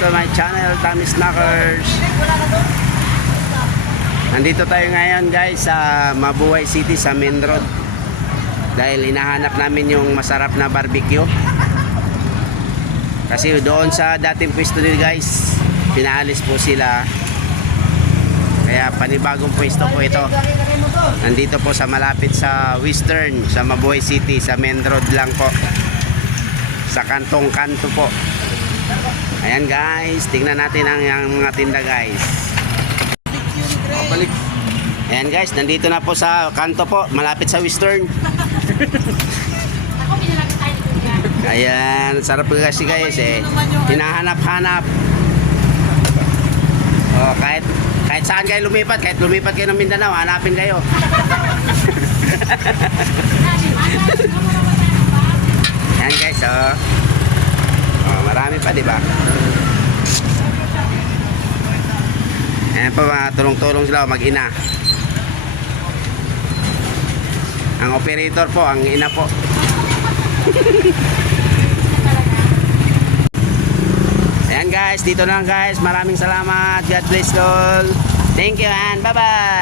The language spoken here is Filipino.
to my channel, Tommy Snackers. Nandito tayo ngayon guys sa Mabuhay City sa Main Road. Dahil hinahanap namin yung masarap na barbecue. Kasi doon sa dating pwesto nila guys, pinaalis po sila. Kaya panibagong pwesto po ito. Nandito po sa malapit sa Western, sa Mabuhay City, sa Main Road lang po. Sa kantong-kanto po. Ayan guys, tingnan natin ang mga tinda guys. Balik. Ayan guys, nandito na po sa kanto po, malapit sa Western. Ayan, sarap po kasi guys eh. Hinahanap-hanap. Oh, kahit saan kayo lumipat, kahit lumipat kayo ng Mindanao, hanapin kayo. Ayan guys, oh. Oh, marami pa, di ba? Ayan pa, tulong-tulong sila mag-ina. Ang operator po, ang ina po. Ayan guys, dito na lang guys. Maraming salamat. God bless all. Thank you and bye-bye.